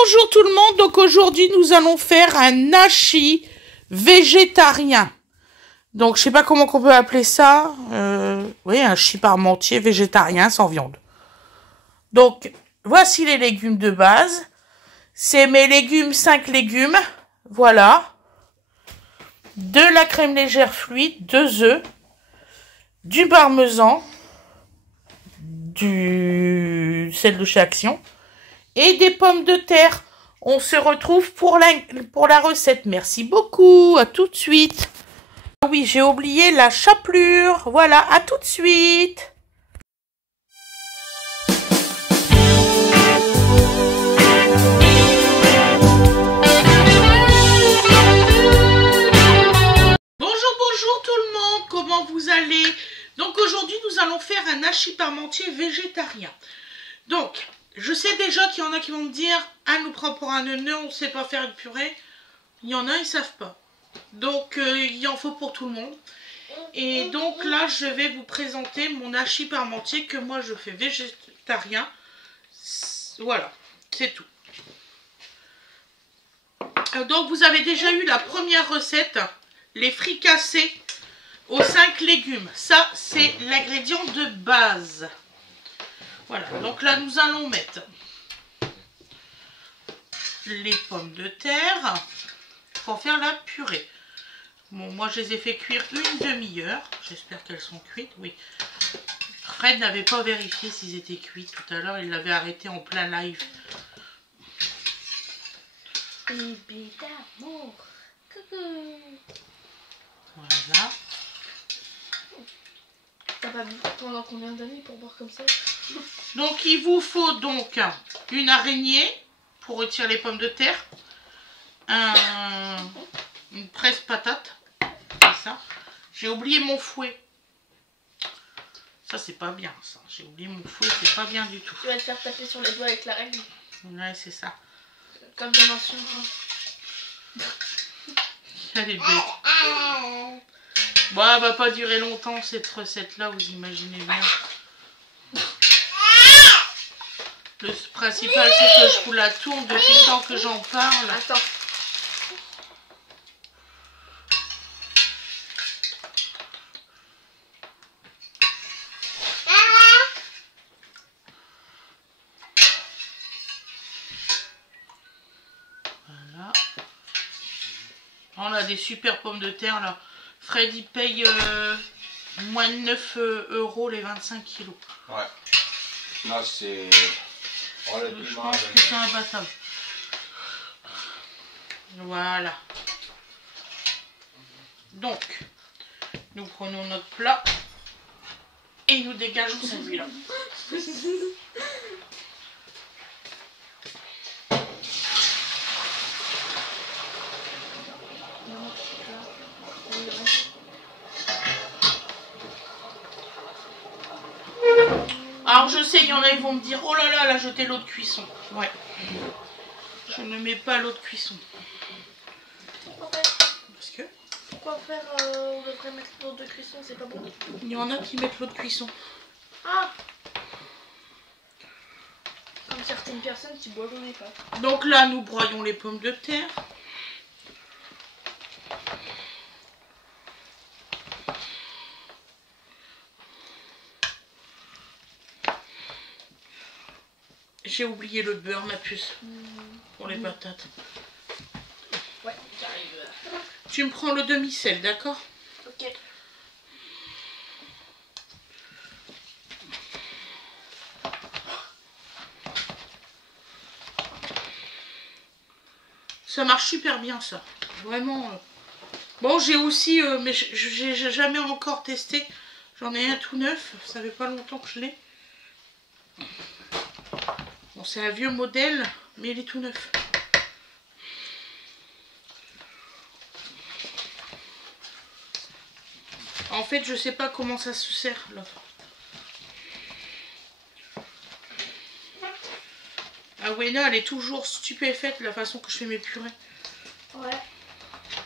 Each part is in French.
bonjour tout le monde. Donc aujourd'hui nous allons faire un hachis végétarien. Donc je sais pas comment on peut appeler ça. Oui, un hachis parmentier végétarien sans viande. Donc voici les légumes de base. C'est mes légumes, 5 légumes. Voilà. De la crème légère fluide, 2 œufs, du parmesan, du sel de chez Action et des pommes de terre. On se retrouve pour la recette. Merci beaucoup. À tout de suite. Ah oui, j'ai oublié la chapelure. Voilà, à tout de suite. Bonjour tout le monde. Comment vous allez? Donc aujourd'hui, nous allons faire un hachis parmentier végétarien. Donc, je sais déjà qu'il y en a qui vont me dire « Ah, nous prend pour un neuneu, on ne sait pas faire une purée. » Il y en a, ils ne savent pas. Donc, il en faut pour tout le monde. Et donc là, je vais vous présenter mon hachis parmentier que moi, je fais végétarien. Voilà, c'est tout. Donc, vous avez déjà eu la première recette, les fricassés aux 5 légumes. Ça, c'est l'ingrédient de base. Voilà, donc là, nous allons mettre les pommes de terre pour faire la purée. Bon, moi, je les ai fait cuire une demi-heure. J'espère qu'elles sont cuites, oui. Fred n'avait pas vérifié s'ils étaient cuits tout à l'heure. Il l'avait arrêté en plein live. Bébé d'amour. Coucou. Voilà. T'as pas vu pendant combien d'années pour boire comme ça? Donc, il vous faut donc une araignée pour retirer les pommes de terre. Une presse-patate. C'est ça. J'ai oublié mon fouet. Ça, c'est pas bien, ça. J'ai oublié mon fouet, c'est pas bien du tout. Tu vas te faire taper sur les doigts avec la règle. Ouais, c'est ça. Comme des mentions. Elle est bête. Bon, elle va pas durer longtemps, cette recette-là, vous imaginez bien. Le principal, c'est que je vous la tourne depuis le temps que j'en parle. Attends. Voilà. On a des super pommes de terre, là. Fred, il paye moins de 9 € les 25 kilos. Ouais. Là, c'est... Je pense que c'est imbattable. Voilà. Donc, nous prenons notre plat et nous dégageons celui-là. Alors je sais, il y en a, ils vont me dire, oh là là, elle a jeté l'eau de cuisson. Ouais. Je ne mets pas l'eau de cuisson. Parce que Pourquoi faire on devrait mettre l'eau de cuisson, c'est pas bon? il y en a qui mettent l'eau de cuisson. Ah, comme certaines personnes qui boivent dans les pâtes. Donc là, nous broyons les pommes de terre. J'ai oublié le beurre, ma puce, pour les patates. Ouais, j'arrive. Tu me prends le demi-sel, d'accord? Ok. Ça marche super bien, ça. Vraiment. Bon, j'ai aussi, mais j'ai jamais encore testé. J'en ai un tout neuf. Ça fait pas longtemps que je l'ai. Bon, c'est un vieux modèle, mais il est tout neuf. En fait, je sais pas comment ça se sert, l'autre. Ah, Wena, elle est toujours stupéfaite de la façon que je fais mes purées. Ouais.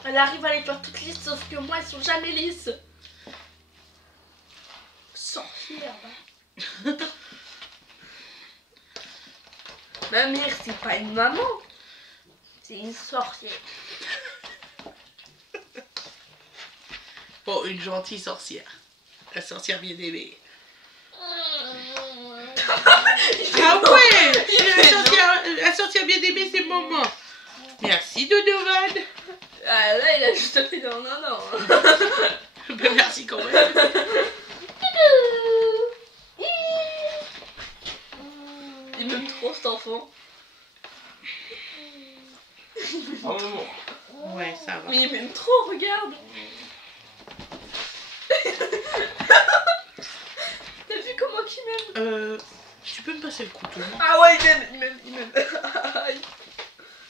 Elle arrive à les faire toutes lisses, sauf que moi, elles sont jamais lisses. Sans fier, bah. Ma mère, c'est pas une maman. C'est une sorcière. Bon, une gentille sorcière. La sorcière bien aimée. Ah ouais, la sorcière bien aimée, c'est maman. Merci Donovan. Ah là, il a juste fait non, non, non. Ben, merci quand même. Il m'aime trop cet enfant. Ah ouais, bon. Ouais, ça va. Mais il m'aime trop, regarde. T'as vu comment il m'aime? Tu peux me passer le couteau, non? Ah ouais, il m'aime. Aïe.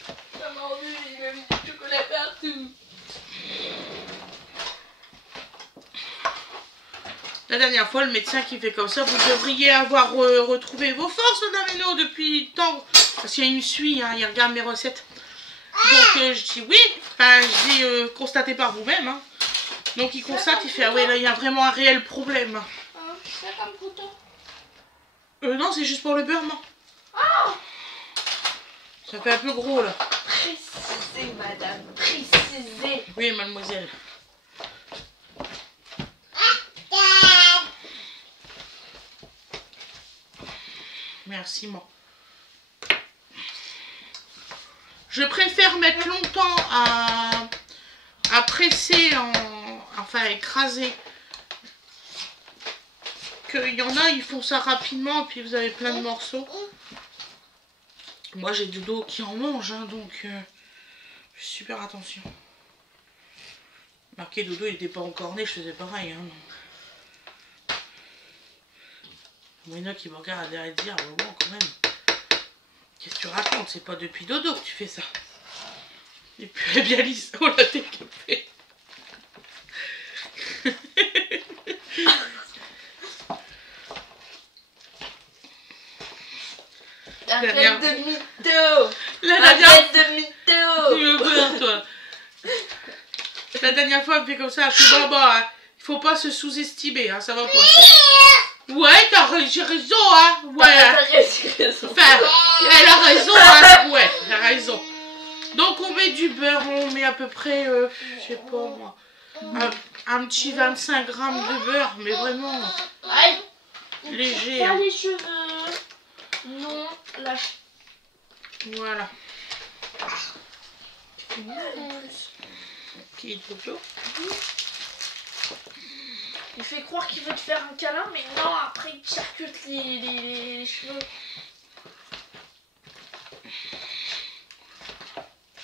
Ça m'a mordu, il m'aime du chocolat partout. La dernière fois, le médecin qui fait comme ça, vous devriez avoir retrouvé vos forces, Nameno, depuis tant. Parce qu'il y a une suie, hein, il regarde mes recettes. Donc je dis oui, enfin je dis constaté par vous-même. Hein. Donc il constate, il fait ah ouais là il y a vraiment un réel problème. C'est comme couteau. Non, c'est juste pour le beurre, non. Ça fait un peu gros là. Précisez, madame, précisez. Oui, mademoiselle. Merci, moi. Je préfère mettre longtemps à presser, enfin à écraser. Qu'il y en a, ils font ça rapidement, puis vous avez plein de morceaux. Moi, j'ai Dodo qui en mange, hein, donc je fais super attention. Marqué Dodo, il n'était pas encore né, je faisais pareil. Hein, il y en a qui me regardent derrière et dire, bon, quand même. Qu'est-ce que tu racontes? C'est pas depuis Dodo que tu fais ça. Et puis elle est bien lisse. Oh la tête qu'elle fait. Arrête de mytho. Arrête de mytho. Tu veux voir, toi? La dernière fois, elle me fait comme ça. Elle fait bah, hein, il faut pas se sous-estimer, hein, ça va pas. Ouais, j'ai raison, hein. Ouais. T'as raison. Enfin, elle a raison, hein. Ouais, elle a raison. Donc on met du beurre, on met à peu près, je sais pas moi, un petit 25 grammes de beurre, mais vraiment léger. Pas Hein. les cheveux. Non, lâche. Voilà. Qui Dodo? Il fait croire qu'il veut te faire un câlin, mais non, après il te charcute les cheveux.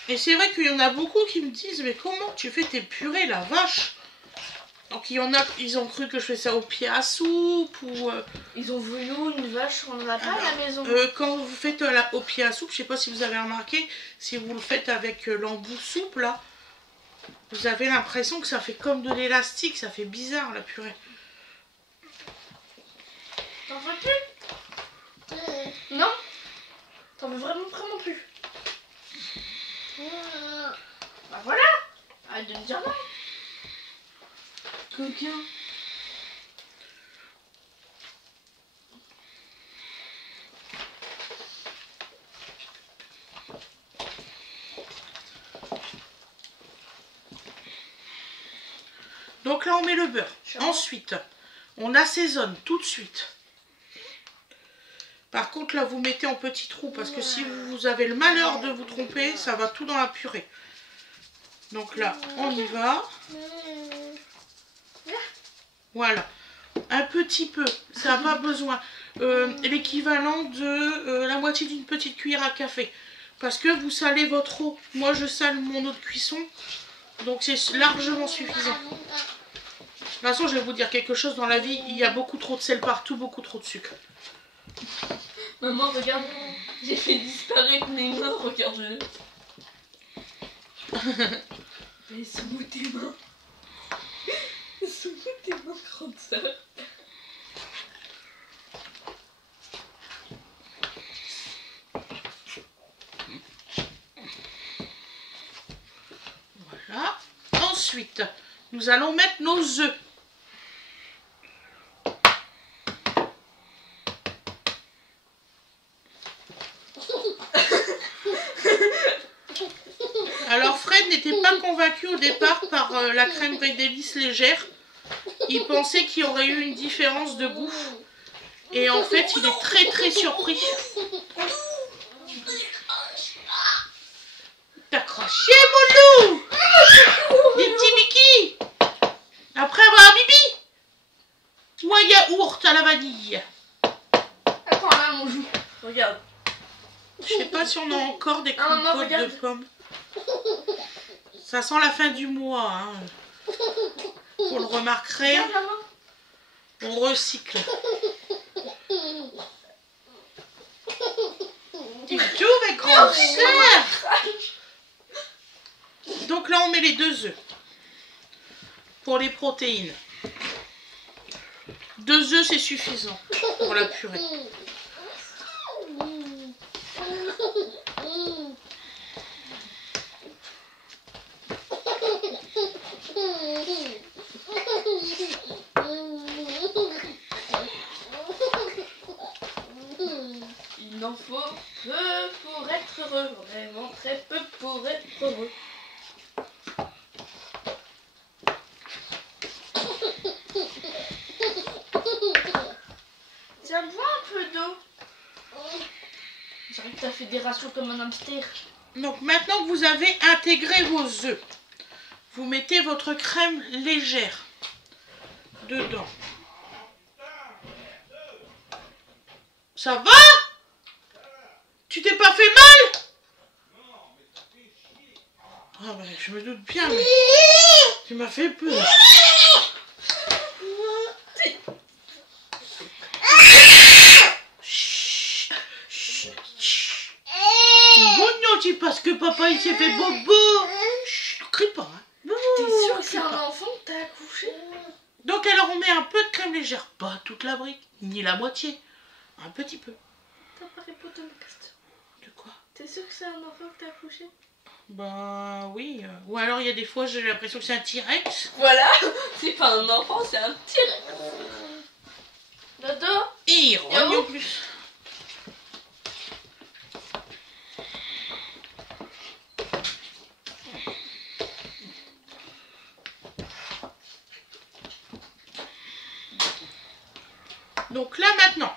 Et c'est vrai qu'il y en a beaucoup qui me disent, mais comment tu fais tes purées, la vache? Donc il y en a, ils ont cru que je fais ça au pied à soupe ou... Ils ont voulu une vache, on en a pas à la maison. Quand vous faites au pied à soupe, je sais pas si vous avez remarqué, si vous le faites avec l'embout soupe là, vous avez l'impression que ça fait comme de l'élastique, ça fait bizarre la purée. T'en veux plus? Non? T'en veux vraiment plus? Bah voilà! Arrête de me dire non! Coquin! Donc là on met le beurre. Ensuite, on assaisonne tout de suite. Par contre là vous mettez en petits trous parce que si vous avez le malheur de vous tromper, ça va tout dans la purée. Donc là on y va. Voilà. Un petit peu, ça n'a pas besoin. L'équivalent de la moitié d'une petite cuillère à café. Parce que vous salez votre eau. Moi je sale mon eau de cuisson. Donc c'est largement suffisant. De toute façon, je vais vous dire quelque chose, dans la vie, il y a beaucoup trop de sel partout, beaucoup trop de sucre. Maman, regarde, j'ai fait disparaître mes mains, regarde-le. Mais sont où tes mains? Sont où tes mains, grande sœur? Voilà. Ensuite, nous allons mettre nos œufs. n'était pas convaincu au départ par la crème Délice légère. Il pensait qu'il y aurait eu une différence de goût. Et en fait, il est très très surpris. T'as craché, mon loup! Des petits Mickey! Après avoir un bibi? Ou un yaourt à la vanille? Attends, là, mon joue. Regarde. Je sais pas si on a encore des maman, compotes de regarde. pommes. Ça sent la fin du mois. Hein. Vous le remarquerez, Regarde, maman. on recycle. Tu tout, mes grands sœurs. Donc là, on met les 2 œufs pour les protéines. 2 œufs, c'est suffisant pour la purée. Il en faut peu pour être heureux, vraiment très peu pour être heureux. Tiens, bois un peu d'eau. C'est vrai que t'as fait des rations comme un hamster. Donc maintenant que vous avez intégré vos œufs, vous mettez votre crème légère dedans. Ça va? Tu t'es pas fait mal? Ah bah je me doute bien, mais tu m'as fait peur. Chut, chut, chut. Bon non, c'est parce que papa il s'est fait bobo. Chut, crie pas. Hein. Non, T'es sûr que crie c'est un pas. enfant que t'as accouché? Donc alors on met un peu de crème légère, pas toute la brique, ni la moitié, un petit peu. T'as pas répondu à ma question. De quoi? T'es sûr que c'est un enfant que t'as accouché? Bah oui, ou alors il y a des fois j'ai l'impression que c'est un T-Rex. Voilà, c'est pas un enfant, c'est un T-Rex. Dodo? Et il rogne en plus. Donc là maintenant,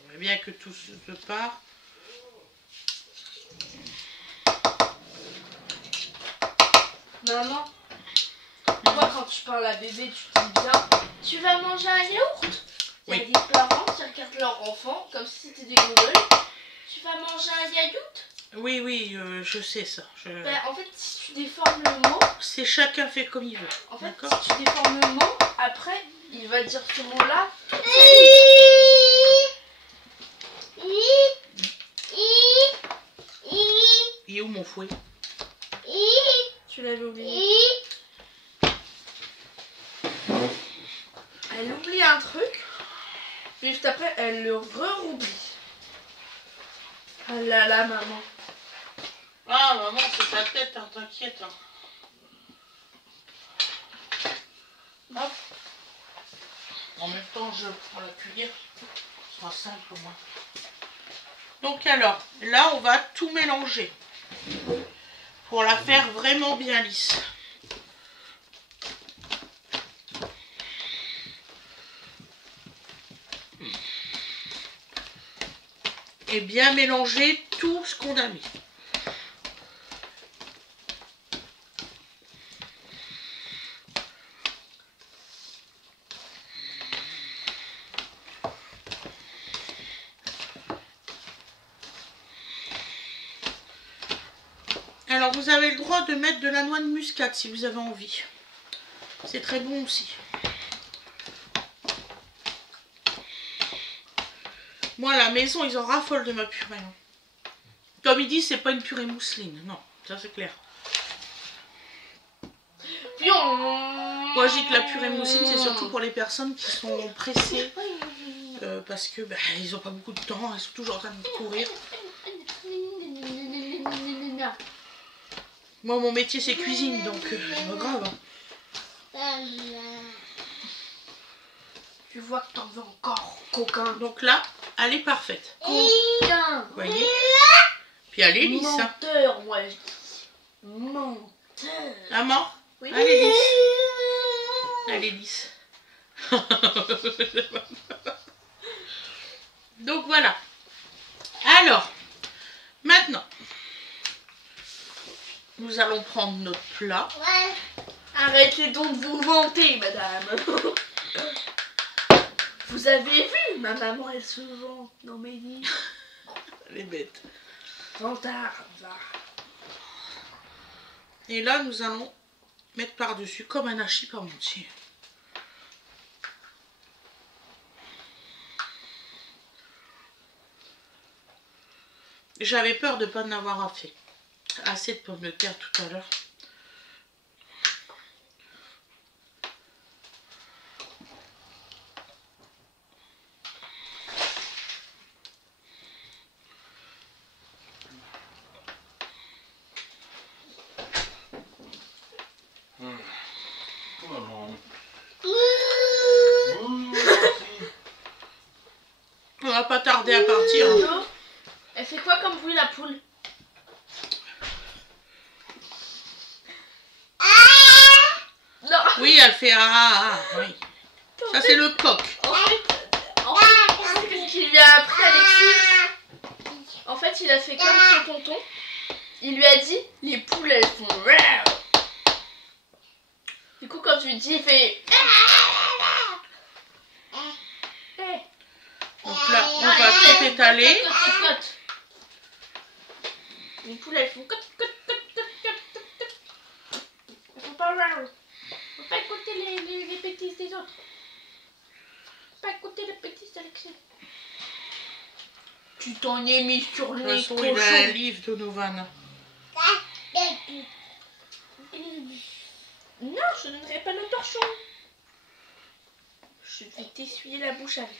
j'aimerais bien que tout se part. Maman, moi quand tu parles à bébé, tu te dis bien, tu vas manger un yaourt? Il y a Oui. des parents qui regardent leur enfant comme si c'était des gondoles. Tu vas manger un yaourt? Oui, oui, je sais ça. Ben, en fait, si tu déformes le mot, C'est chacun fait comme il veut. en fait, D'accord. si tu déformes le mot, après, il va dire ce mot-là. Il est où mon fouet? Tu l'avais oublié. Elle oublie un truc, puis juste après, elle le re-oublie. Ah là là, maman. Ah maman, c'est ta tête, hein, t'inquiète. Hein. Hop. En même temps, je prends la cuillère. Ce sera simple pour moi. Donc alors, là, on va tout mélanger. Pour la faire vraiment bien lisse. Et bien mélanger tout ce qu'on a mis. Alors vous avez le droit de mettre de la noix de muscade si vous avez envie. C'est très bon aussi. Moi à la maison ils en raffolent de ma purée. Hein. Comme ils disent c'est pas une purée mousseline. Non, ça c'est clair. Moi je dis que la purée mousseline c'est surtout pour les personnes qui sont pressées. Parce que bah, ils ont pas beaucoup de temps, elles sont toujours en train de courir. Moi mon métier c'est cuisine donc c'est pas grave. Hein. Tu vois que t'en veux encore, coquin. Donc là, elle est parfaite. Coquin. Vous voyez? Puis elle est lisse. Hein. Menteur, ouais. Menteur. Maman, Oui. elle est lisse. Elle est lisse. Donc voilà. Alors, maintenant, nous allons prendre notre plat. Arrêtez donc de vous vanter, madame. Vous avez vu, ma maman, elle se vante dans mes lits. Elle est bête. Vantard. Et là, nous allons mettre par-dessus comme un hachis parmentier. J'avais peur de ne pas en avoir assez de pommes de terre tout à l'heure. On va pas tarder à partir. Hein. Elle fait quoi comme bruit, la poule? Non. Oui, elle fait oui. Ça c'est le coq. En fait, ce qu'il lui a appris, Alexis. En fait, il a fait comme son tonton. Il lui a dit, les poules, elles font. Du coup, quand tu dis, il fait. Donc là, on va tout étaler. Les poules, elles font. Elles font pas. Faut pas écouter les bêtises des autres. Faut pas écouter les bêtises d'Alexis. Tu t'en es mis sur le De toute façon, il a un livre Donovan. Non, je ne donnerai pas le torchon. Je vais t'essuyer la bouche avec.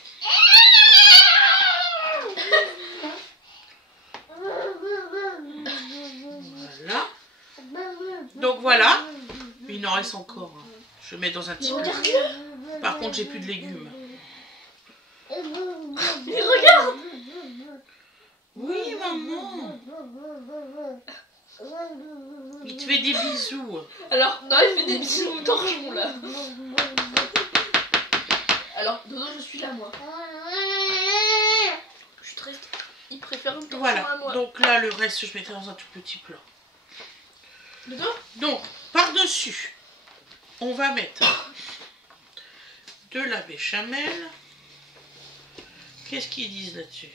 Voilà. Donc voilà. Il en reste encore. Hein. Je mets dans un petit peu. Par contre, j'ai plus de légumes. Mais regarde. Oui, maman. Il te fait des bisous. Alors, non, il fait des bisous au torchon, là. Alors, Dodo, je suis là, moi. Je suis très... Il préfère un torchon à Voilà. moi. Donc là, le reste, je mettrai dans un tout petit plat. Dodo? Donc, par-dessus, on va mettre de la béchamel. Qu'est-ce qu'ils disent là-dessus?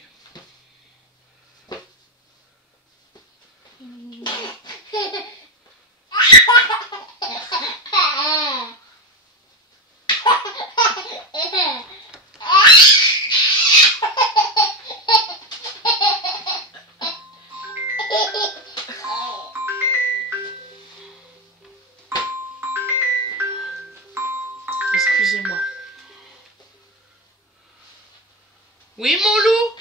Excusez-moi. Oui, mon loup?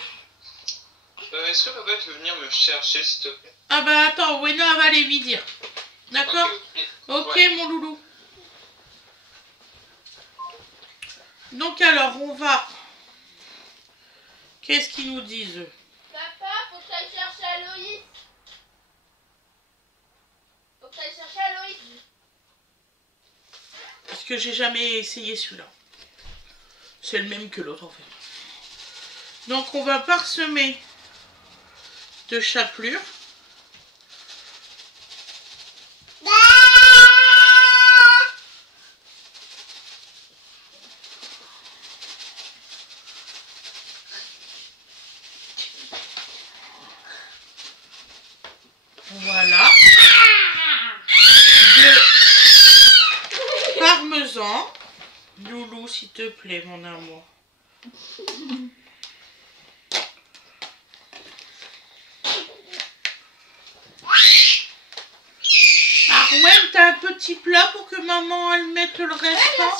Est-ce que papa peut venir me chercher, s'il te plaît? Ah bah attends, Wena va aller lui dire. D'accord? Ok, Ouais. mon loulou. Donc alors, on va... Qu'est-ce qu'ils nous disent eux? Papa, faut que t'ailles chercher Aloïs. Faut que t'ailles chercher Aloïs. Parce que j'ai jamais essayé celui-là. C'est le même que l'autre en fait. Donc on va parsemer de chapelure. Voilà. De parmesan. Loulou, s'il te plaît, mon amour. Arwen, t'as un petit plat pour que maman elle mette le restant?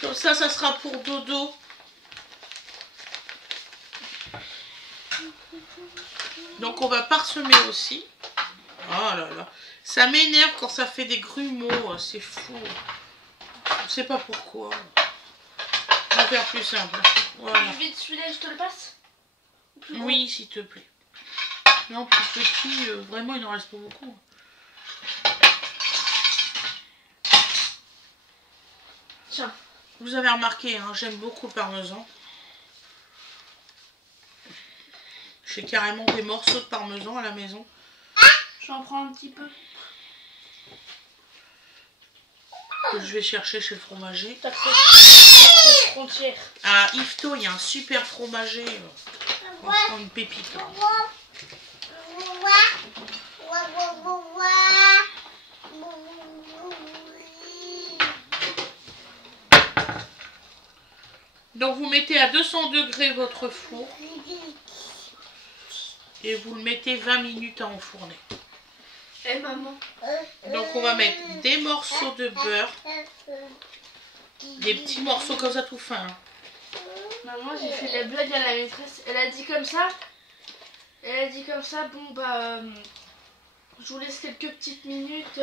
Comme ça sera pour Dodo. Donc on va parsemer aussi. Oh là là. Ça m'énerve quand ça fait des grumeaux, c'est fou. Je sais pas pourquoi. On va faire plus simple. Voilà. Vite, celui-là, je te le passe? Oui, s'il te plaît. Non, plus petit, vraiment, il n'en reste pas beaucoup. Tiens. Vous avez remarqué, hein, j'aime beaucoup le parmesan. J'ai carrément des morceaux de parmesan à la maison. J'en prends un petit peu. Que je vais chercher chez le fromager. Taxe frontière. À Yvetot, il y a un super fromager. On va prendre une pépite. Hein. Donc vous mettez à 200 degrés votre four. Et vous le mettez 20 minutes à enfourner. Eh maman. Donc on va mettre des morceaux de beurre. Des petits morceaux comme ça tout fin. Hein. Maman, j'ai fait la blague à la maîtresse. Elle a dit comme ça. Elle a dit comme ça, bon bah... je vous laisse quelques petites minutes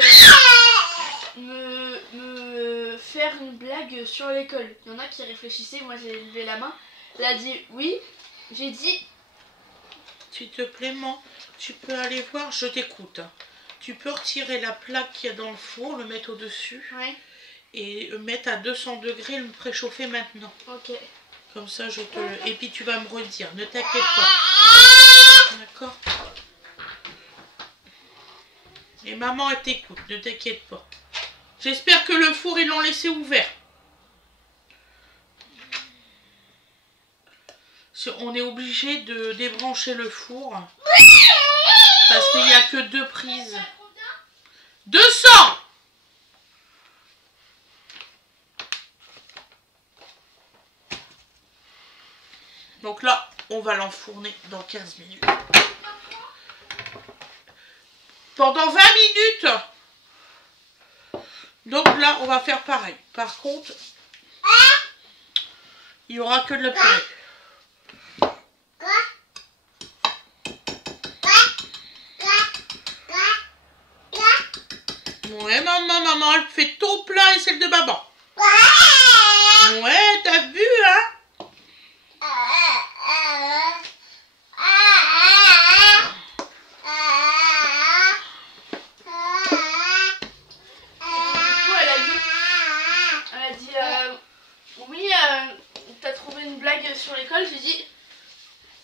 me faire une blague sur l'école. Il y en a qui réfléchissaient, moi j'ai levé la main. Elle a dit oui. J'ai dit... S'il te plaît, maman, tu peux aller voir, je t'écoute. Tu peux retirer la plaque qu'il y a dans le four, le mettre au-dessus. Oui. Et mettre à 200 degrés, le préchauffer maintenant. Ok. Comme ça, je te... Et puis tu vas me redire, ne t'inquiète pas. D'accord? Et maman, elle t'écoute, ne t'inquiète pas. J'espère que le four, ils l'ont laissé ouvert. On est obligé de débrancher le four. Parce qu'il n'y a que 2 prises. 200! Donc là, on va l'enfourner dans 15 minutes. Pendant 20 minutes. Donc là, on va faire pareil. Par contre, il n'y aura que de la purée. Ouais, maman, elle fait ton plat et celle de maman. Ouais, t'as vu, hein? Oui, t'as trouvé une blague sur l'école. J'ai dit,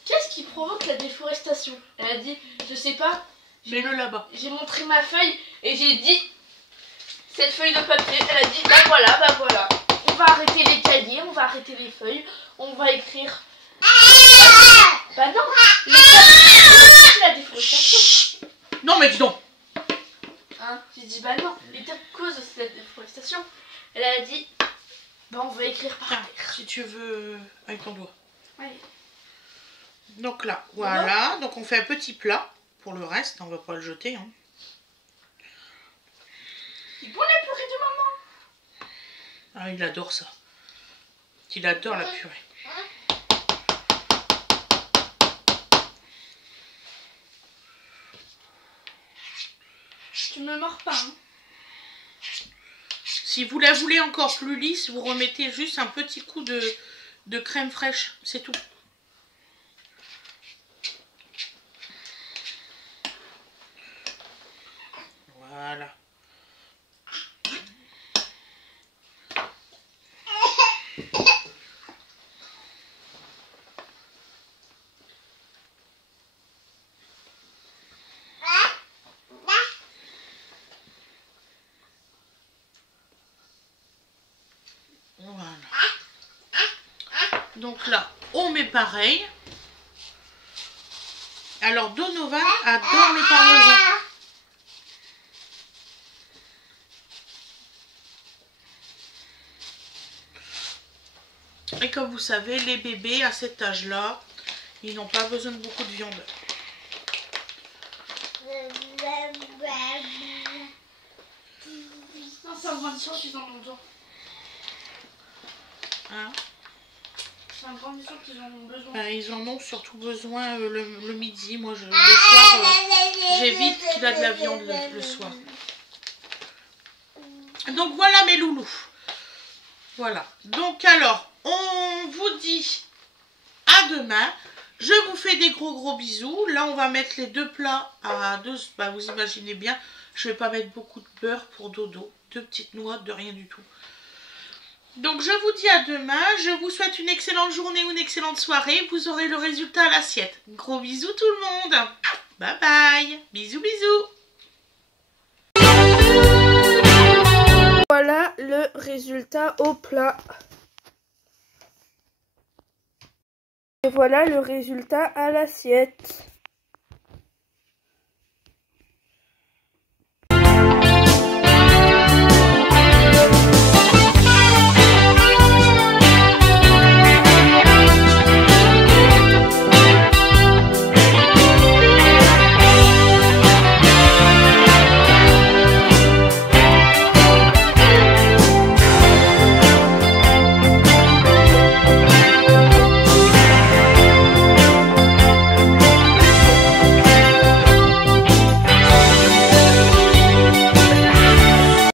qu'est-ce qui provoque la déforestation? Elle a dit, je sais pas. Mets-le là-bas. J'ai montré ma feuille et j'ai dit, cette feuille de papier. Elle a dit, bah voilà. On va arrêter les cahiers, on va arrêter les feuilles, on va écrire. Bah non, c'est la déforestation. Non, mais dis donc. Hein, j'ai dit, bah non, l'État cause de la déforestation. Elle a dit, bah on va écrire par terre. Si tu veux, avec ton doigt. Ouais. Donc là, voilà. Donc on fait un petit plat. Pour le reste, on va pas le jeter. Hein. C'est bon la purée de maman. Ah, il adore ça. Il adore la purée. Tu me mords pas, hein. Si vous la voulez encore plus lisse, vous remettez juste un petit coup de crème fraîche. C'est tout. Voilà. Voilà. Donc là, on met pareil. Alors Donovan adore le parmesan. Et comme vous savez, les bébés à cet âge-là, ils n'ont pas besoin de beaucoup de viande. Non, c'est en grandissant qu'ils en ont besoin. Hein? C'est en grandissant qu'ils en ont besoin. Ben, ils en ont surtout besoin le midi. Moi, le soir, j'évite qu'il a de la viande le soir. Donc voilà mes loulous. Voilà. Donc alors, on vous dit à demain. Je vous fais des gros bisous. Là, on va mettre les deux plats à deux. Bah, vous imaginez bien, je vais pas mettre beaucoup de beurre pour dodo. 2 petites noix de rien du tout. Donc, je vous dis à demain. Je vous souhaite une excellente journée ou une excellente soirée. Vous aurez le résultat à l'assiette. Gros bisous tout le monde. Bye bye. Bisous, bisous. Voilà le résultat au plat. Et voilà le résultat à l'assiette.